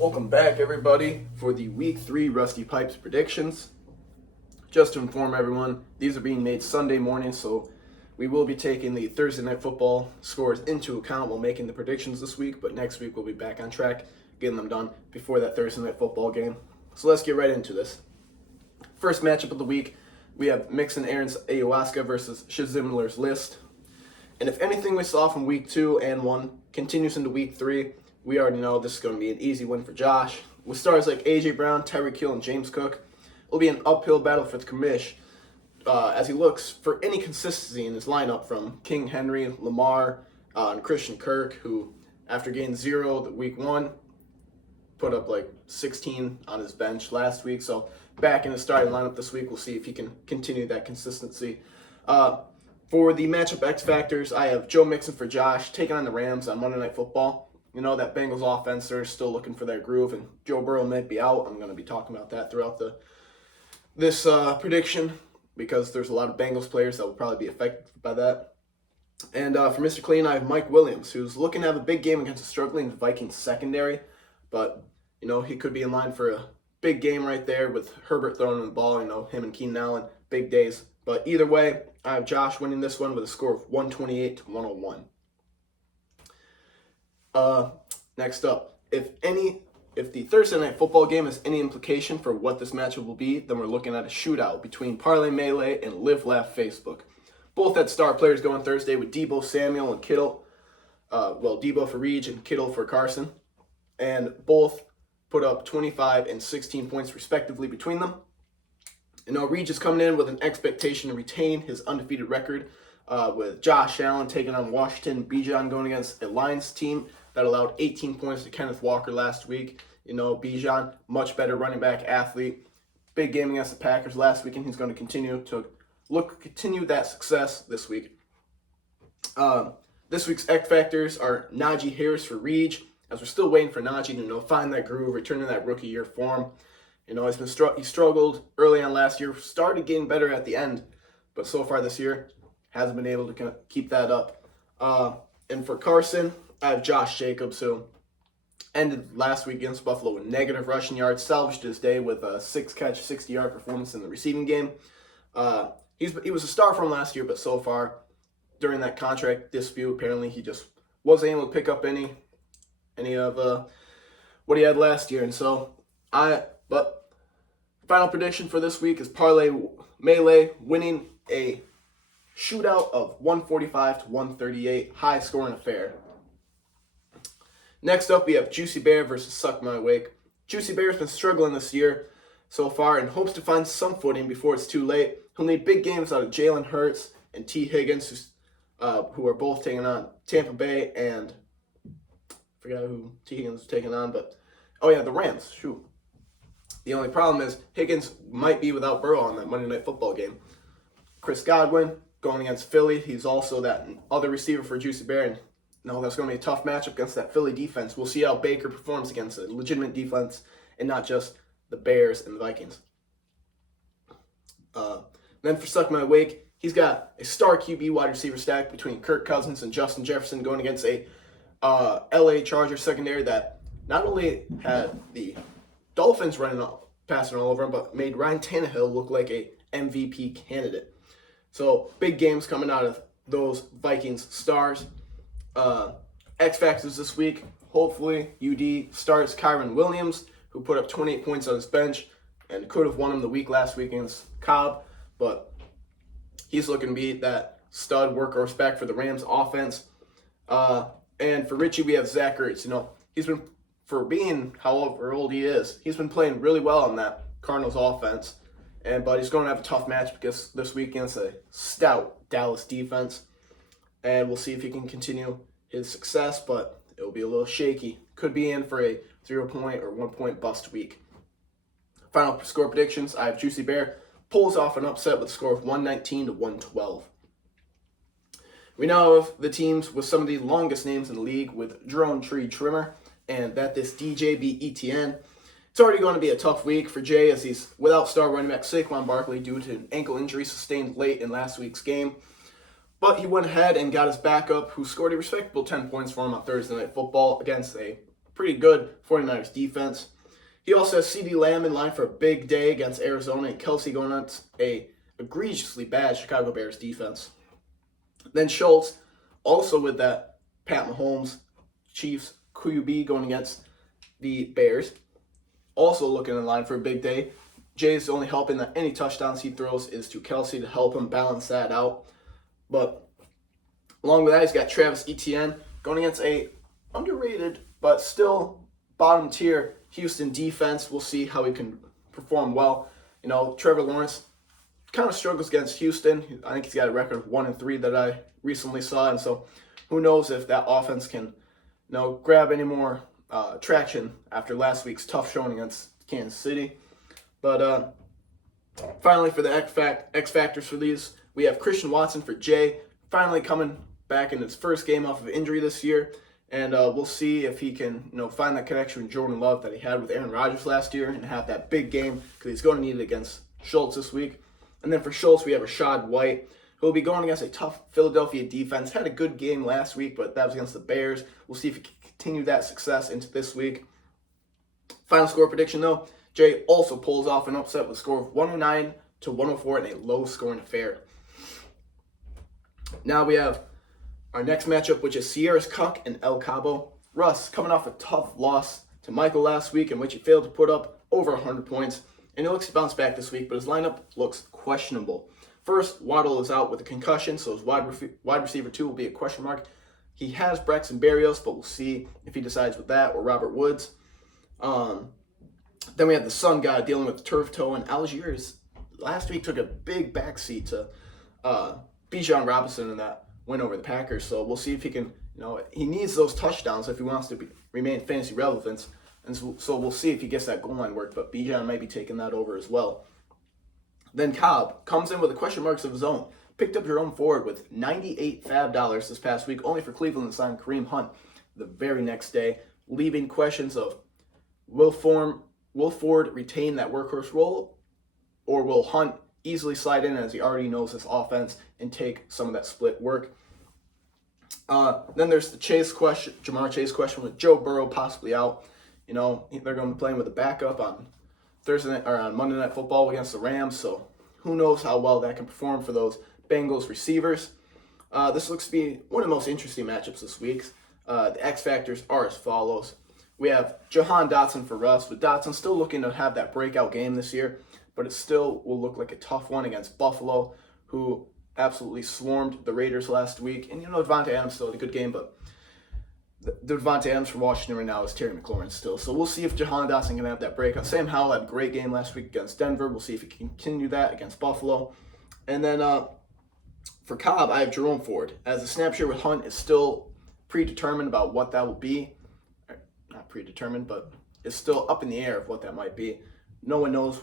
Welcome back, everybody, for the Week 3 Rusty Pipes predictions. Just to inform everyone, these are being made Sunday morning, so we will be taking the Thursday Night Football scores into account while making the predictions this week, but next week we'll be back on track, getting them done before that Thursday Night Football game. So let's get right into this. First matchup of the week, we have Mixon Aaron's Ayahuasca versus Shizimler's List. And if anything we saw from Week 2 and 1 continues into Week 3, we already know this is going to be an easy win for Josh. With stars like A.J. Brown, Tyreek Hill, and James Cook, it'll be an uphill battle for the commish as he looks for any consistency in his lineup from King Henry, Lamar, and Christian Kirk, who, after getting 0 Week 1, put up like 16 on his bench last week. So back in the starting lineup this week, we'll see if he can continue that consistency. For the matchup X factors, I have Joe Mixon for Josh taking on the Rams on Monday Night Football. You know, that Bengals offense, they're still looking for their groove, and Joe Burrow might be out. I'm going to be talking about that throughout this prediction because there's a lot of Bengals players that will probably be affected by that. And for Mr. Clean, I have Mike Williams, who's looking to have a big game against a struggling Vikings secondary, but, you know, he could be in line for a big game right there with Herbert throwing the ball, you know, him and Keenan Allen, big days. But either way, I have Josh winning this one with a score of 128-101. Next up, if the Thursday Night Football game has any implication for what this matchup will be, then we're looking at a shootout between Parlay Melee and Live Laugh Facebook. Both had star players going Thursday with Deebo Samuel and Kittle. Deebo for Reach and Kittle for Carson. And both put up 25 and 16 points respectively between them. And now Reach is coming in with an expectation to retain his undefeated record with Josh Allen taking on Washington. Bijan going against a Lions team that allowed 18 points to Kenneth Walker last week. You know, Bijan, much better running back athlete. Big game against the Packers last week, and he's going to continue that success this week. This week's X Factors are Najee Harris for Reach, as we're still waiting for Najee to find that groove, return to that rookie year form. You know, he struggled early on last year, started getting better at the end, but so far this year hasn't been able to kind of keep that up. And for Carson, I have Josh Jacobs, who ended last week against Buffalo with negative rushing yards, salvaged his day with a 6-catch, 60-yard performance in the receiving game. He was a star from last year, but so far during that contract dispute, apparently he just wasn't able to pick up any of what he had last year. And so but final prediction for this week is Parlay Melee winning a shootout of 145-138, high-scoring affair. Next up, we have Juicy Bear versus Suck My Wake. Juicy Bear's been struggling this year so far and hopes to find some footing before it's too late. He'll need big games out of Jalen Hurts and T. Higgins, who are both taking on Tampa Bay and I forgot who T. Higgins was taking on, but the Rams. Shoot. The only problem is Higgins might be without Burrow on that Monday Night Football game. Chris Godwin going against Philly. He's also that other receiver for Juicy Bear, and that's going to be a tough matchup against that Philly defense. We'll see how Baker performs against a legitimate defense and not just the Bears and the Vikings. Then for Suck My Wake, he's got a star QB wide receiver stack between Kirk Cousins and Justin Jefferson going against a LA Chargers secondary that not only had the Dolphins passing all over him, but made Ryan Tannehill look like a MVP candidate. So big games coming out of those Vikings stars. X Factors this week. Hopefully UD starts Kyron Williams, who put up 28 points on his bench and could have won him the week last week against Cobb, but he's looking to be that stud workhorse back for the Rams offense. And for Richie, we have Zach Ertz. He's been, for being however old he is, he's been playing really well on that Cardinals offense. But he's going to have a tough match because this week against a stout Dallas defense. And we'll see if he can continue his success, but it'll be a little shaky. Could be in for a 0-point or 1-point bust week. Final score predictions, I have Juicy Bear pulls off an upset with a score of 119-112. We now have the teams with some of the longest names in the league with Drone Tree Trimmer and that this DJ B. ETN. It's already going to be a tough week for Jay as he's without star running back Saquon Barkley due to an ankle injury sustained late in last week's game. But he went ahead and got his backup, who scored a respectable 10 points for him on Thursday Night Football against a pretty good 49ers defense. He also has CeeDee Lamb in line for a big day against Arizona, and Kelce going against a egregiously bad Chicago Bears defense. Then Schultz, also with that Pat Mahomes Chiefs QB going against the Bears, also looking in line for a big day. Jay's only helping that any touchdowns he throws is to Kelce to help him balance that out. But along with that, he's got Travis Etienne going against a underrated but still bottom tier Houston defense. We'll see how he can perform well. Trevor Lawrence kind of struggles against Houston. I think he's got a record of 1-3 that I recently saw, and so who knows if that offense can, grab any more traction after last week's tough showing against Kansas City. But finally, for the X factors for these, we have Christian Watson for Jay, finally coming back in his first game off of injury this year. And we'll see if he can, find that connection with Jordan Love that he had with Aaron Rodgers last year and have that big game, because he's going to need it against Schultz this week. And then for Schultz, we have Rachaad White, who will be going against a tough Philadelphia defense. Had a good game last week, but that was against the Bears. We'll see if he can continue that success into this week. Final score prediction, though. Jay also pulls off an upset with a score of 109-104 in a low-scoring affair. Now we have our next matchup, which is Sierra's Cuck and El Cabo. Russ coming off a tough loss to Michael last week, in which he failed to put up over 100 points. And he looks to bounce back this week, but his lineup looks questionable. First, Waddle is out with a concussion, so his wide receiver 2 will be a question mark. He has Braxton Berrios, but we'll see if he decides with that, or Robert Woods. Then we have the Sun guy dealing with turf toe, and Algiers last week took a big backseat to Bijan Robinson in that win over the Packers. So we'll see if he can, he needs those touchdowns if he wants to remain fantasy relevant. And so we'll see if he gets that goal line work, but Bijan might be taking that over as well. Then Cobb comes in with the question marks of his own. Picked up Jerome Ford with $98 fab dollars this past week, only for Cleveland to sign Kareem Hunt the very next day, leaving questions of will Ford retain that workhorse role, or will Hunt easily slide in as he already knows this offense and take some of that split work? Then there's the Jamar Chase question with Joe Burrow possibly out. They're going to be playing with a backup on Thursday night, or on Monday Night Football against the Rams, so who knows how well that can perform for those Bengals receivers. This looks to be one of the most interesting matchups this week. The X factors are as follows. We have Jahan Dotson for Russ, with Dotson still looking to have that breakout game this year, but it still will look like a tough one against Buffalo, who absolutely swarmed the Raiders last week. And Devontae Adams still had a good game, but the Devontae Adams from Washington right now is Terry McLaurin still. So we'll see if Jahan Dotson can have that breakout. Sam Howell had a great game last week against Denver. We'll see if he can continue that against Buffalo. And then for Cobb, I have Jerome Ford. As the snap share with Hunt is still predetermined about what that will be. Not predetermined, but it's still up in the air of what that might be. No one knows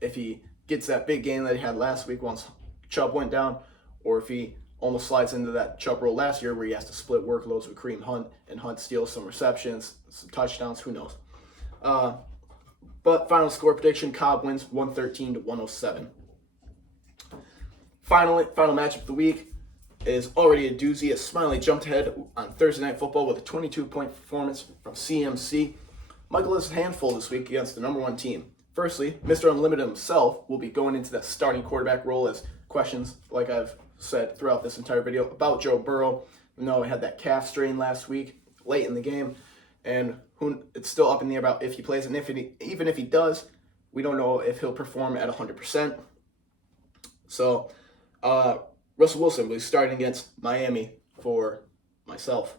if he gets that big game that he had last week once Chubb went down, or if he almost slides into that Chubb role last year where he has to split workloads with Kareem Hunt, and Hunt steals some receptions, some touchdowns, who knows. But final score prediction, Cobb wins 113-107. Final matchup of the week is already a doozy, as Smiley jumped ahead on Thursday Night Football with a 22-point performance from CMC. Michael has a handful this week against the number 1 team. Firstly, Mr. Unlimited himself will be going into that starting quarterback role, as questions, like I've said throughout this entire video, about Joe Burrow. We know he had that calf strain last week, late in the game, and it's still up in the air about if he plays, and even if he does, we don't know if he'll perform at 100%. So, Russell Wilson will be starting against Miami for myself.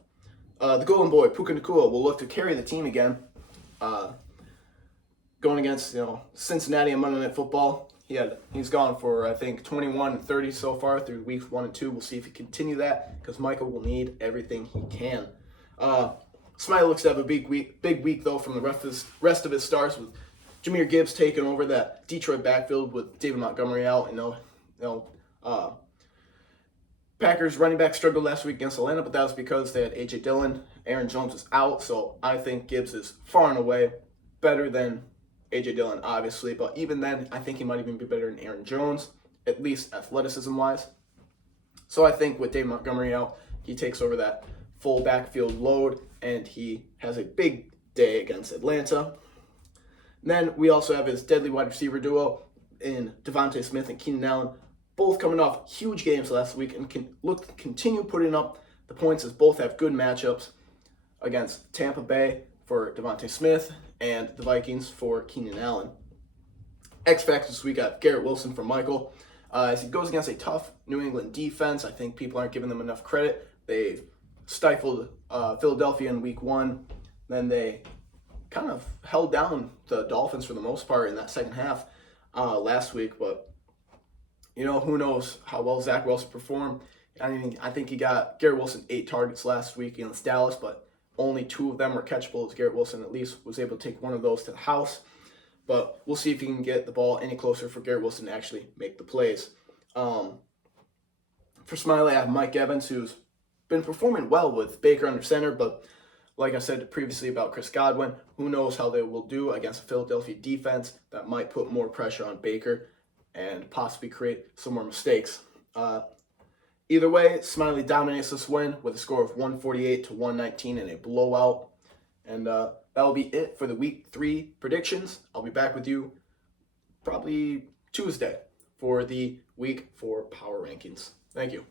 The Golden Boy, Puka Nacua, will look to carry the team again, going against Cincinnati on Monday Night Football. He's gone for, I think, 21-30 so far through weeks 1 and 2. We'll see if he can continue that, because Michael will need everything he can. Smiley looks to have a big week though from the rest of his stars, with Jahmyr Gibbs taking over that Detroit backfield with David Montgomery out. Packers running back struggled last week against Atlanta, but that was because they had A.J. Dillon. Aaron Jones is out, so I think Gibbs is far and away better than A.J. Dillon, obviously, but even then, I think he might even be better than Aaron Jones, at least athleticism-wise. So I think with Dave Montgomery out, he takes over that full backfield load, and he has a big day against Atlanta. And then we also have his deadly wide receiver duo in Devontae Smith and Keenan Allen, both coming off huge games last week and can continue putting up the points as both have good matchups against Tampa Bay for Devontae Smith and the Vikings for Keenan Allen. X Factors this week, got Garrett Wilson from Michael. As he goes against a tough New England defense, I think people aren't giving them enough credit. They stifled Philadelphia in week 1. Then they kind of held down the Dolphins for the most part in that second half last week. But, who knows how well Zach Wilson performed. I think he got Garrett Wilson 8 targets last week against Dallas, but only 2 of them were catchable, as Garrett Wilson at least was able to take one of those to the house. But we'll see if he can get the ball any closer for Garrett Wilson to actually make the plays. For Smiley, I have Mike Evans, who's been performing well with Baker under center, but like I said previously about Chris Godwin, who knows how they will do against a Philadelphia defense that might put more pressure on Baker and possibly create some more mistakes. Either way, Smiley dominates this win with a score of 148-119 in a blowout. And that will be it for the Week 3 predictions. I'll be back with you probably Tuesday for the Week 4 power rankings. Thank you.